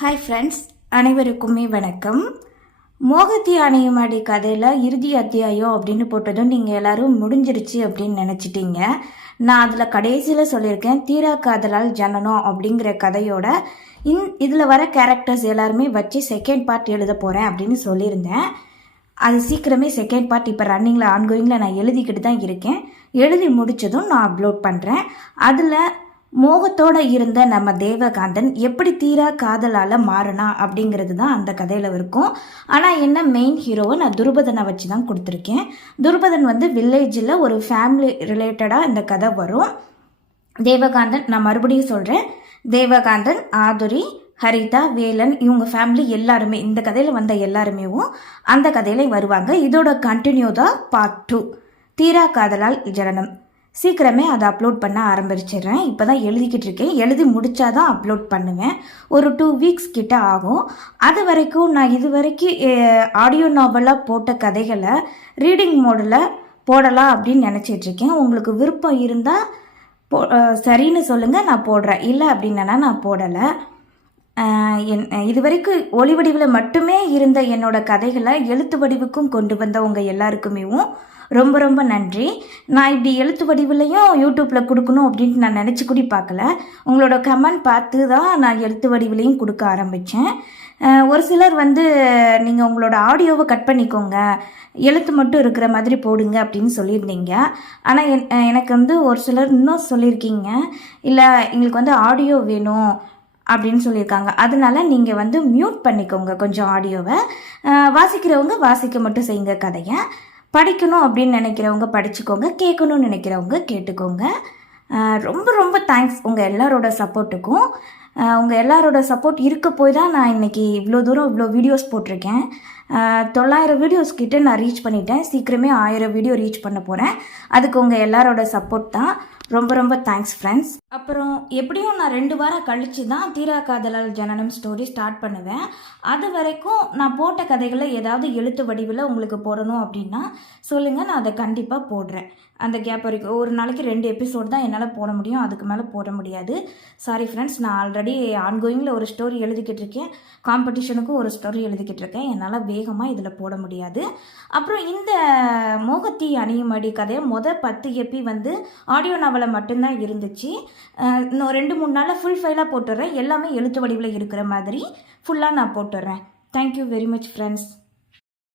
Hi friends அனைவருக்குமே வணக்கம். மோகத்தி அணையுமாடி கதையில் இறுதி அத்தியாயம் அப்படின்னு போட்டதும் நீங்கள் எல்லாரும் முடிஞ்சிருச்சு அப்படின்னு நினச்சிட்டீங்க. நான் அதில் கடைசியில் சொல்லியிருக்கேன் தீரா காதலால் ஜனனம் அப்படிங்கிற கதையோட இன் இதில் வர கேரக்டர்ஸ் எல்லாருமே வச்சு செகண்ட் பார்ட் எழுத போகிறேன் அப்படின்னு சொல்லியிருந்தேன். அது சீக்கிரமே செகண்ட் பார்ட் இப்போ ரன்னிங்கில் ஆன்கோயிங்கில் நான் எழுதிக்கிட்டு தான் இருக்கேன். எழுதி முடித்ததும் நான் அப்லோட் பண்ணுறேன் அதில் மோகத்தோடு இருந்த நம்ம தேவகாந்தன் எப்படி தீரா காதலால் மாறினா அப்படிங்கிறது தான் அந்த கதையில் இருக்கும். ஆனால் என்ன மெயின் ஹீரோவை நான் துருபதனை வச்சு தான் கொடுத்துருக்கேன். துருபதன் வந்து வில்லேஜில் ஒரு ஃபேமிலி ரிலேட்டடாக இந்த கதை வரும். தேவகாந்தன் நான் மறுபடியும் சொல்கிறேன் தேவகாந்தன் ஆதுரி ஹரிதா வேலன் இவங்க ஃபேமிலி எல்லாருமே இந்த கதையில் வந்த எல்லாருமேவும் அந்த கதையில வருவாங்க. இதோட கண்டினியூ தான் பார்ட் டூ தீரா காதலால் ஜனனம். சீக்கிரமே அதை அப்லோட் பண்ண ஆரம்பிச்சிடுறேன். இப்போ தான் எழுதிக்கிட்டு இருக்கேன். எழுதி முடிச்சாதான் அப்லோட் பண்ணுவேன். ஒரு டூ வீக்ஸ் கிட்ட ஆகும். அது வரைக்கும் நான் இது வரைக்கும் ஆடியோ நாவலாக போட்ட கதைகளை ரீடிங் மோடில் போடலாம் அப்படின்னு நினச்சிட்டு இருக்கேன். உங்களுக்கு விருப்பம் இருந்தால் போ சரின்னு சொல்லுங்கள் நான் போடுறேன். இல்லை அப்படின்னா நான் போடலை. என் இது வரைக்கும் ஒளி வடிவில் மட்டுமே இருந்த என்னோட கதைகளை எழுத்து வடிவுக்கும் கொண்டு வந்தவங்க எல்லாருக்குமேவும் ரொம்ப ரொம்ப நன்றி. நான் இப்படி எழுத்து வடிவிலையும் யூடியூப்பில் கொடுக்கணும் அப்படின்ட்டு நான் நினச்சி கூடி பார்க்கல. உங்களோட கமெண்ட் பார்த்து தான் நான் எழுத்து வடிவிலையும் கொடுக்க ஆரம்பித்தேன் ஒரு சிலர் வந்து நீங்கள் உங்களோட ஆடியோவை கட் பண்ணிக்கோங்க. எழுத்து மட்டும் இருக்கிற மாதிரி போடுங்க அப்படின்னு சொல்லியிருந்தீங்க. ஆனால் என் எனக்கு வந்து ஒரு சிலர் இன்னும் சொல்லியிருக்கீங்க. இல்லை எங்களுக்கு வந்து ஆடியோ வேணும். அப்படின்னு சொல்லியிருக்காங்க. அதனால நீங்கள் வந்து மியூட் பண்ணிக்கோங்க கொஞ்சம் ஆடியோவை. வாசிக்கிறவங்க வாசிக்க மட்டும் செய்யுங்க கதையை. படிக்கணும் அப்படின்னு நினைக்கிறவங்க படிச்சுக்கோங்க. கேட்கணும்னு நினைக்கிறவங்க கேட்டுக்கோங்க. ரொம்ப ரொம்ப தேங்க்ஸ் உங்கள் எல்லாரோட சப்போர்ட்டுக்கும் உங்கள் எல்லாரோட சப்போர்ட் இருக்க போய் தான் நான் இன்றைக்கி இவ்வளோ தூரம் இவ்வளோ வீடியோஸ் போட்டிருக்கேன். தொள்ளாயிரம் வீடியோஸ் கிட்டே நான் ரீச் பண்ணிட்டேன். சீக்கிரமே ஆயிரம் வீடியோ ரீச் பண்ண போகிறேன் அதுக்கு உங்கள் எல்லாரோட சப்போர்ட் தான். ரொம்ப ரொம்ப தேங்க்ஸ் ஃப்ரெண்ட்ஸ் அப்புறம் எப்படியும் நான் ரெண்டு வாரம் கழித்து தான் தீரா காதலால் ஜனனம் ஸ்டோரி ஸ்டார்ட் பண்ணுவேன். அது வரைக்கும் நான் போட்ட கதைகளை ஏதாவது எழுத்து வடிவில் உங்களுக்கு போடணும் அப்படின்னா சொல்லுங்கள் நான் அதை கண்டிப்பாக போடுறேன். அந்த கேப் வரைக்கும். ஒரு நாளைக்கு ரெண்டு எபிசோட் தான் என்னால் போட முடியும். அதுக்கு மேலே போட முடியாது. சாரி ஃப்ரெண்ட்ஸ் நான் ஆல்ரெடி ஆன்கோயிங்கில் ஒரு ஸ்டோரி எழுதிக்கிட்டு இருக்கேன். காம்படிஷனுக்கும் ஒரு ஸ்டோரி எழுதிக்கிட்டு இருக்கேன். என்னால் வேகமாக இதில் போட முடியாது. அப்புறம் இந்த மோகத்தி அணியுமடி கதையை மொதல் பத்து எப்பி வந்து ஆடியோ நாவலை மட்டும்தான் இருந்துச்சு. இன்னும் ரெண்டு மூணு நாளில் ஃபுல் ஃபைலாக போட்டுடுறேன் எல்லாமே எழுத்து வடிவில் இருக்கிற மாதிரி ஃபுல்லாக நான் போட்டுடுறேன் தேங்க்யூ வெரி மச் ஃப்ரெண்ட்ஸ்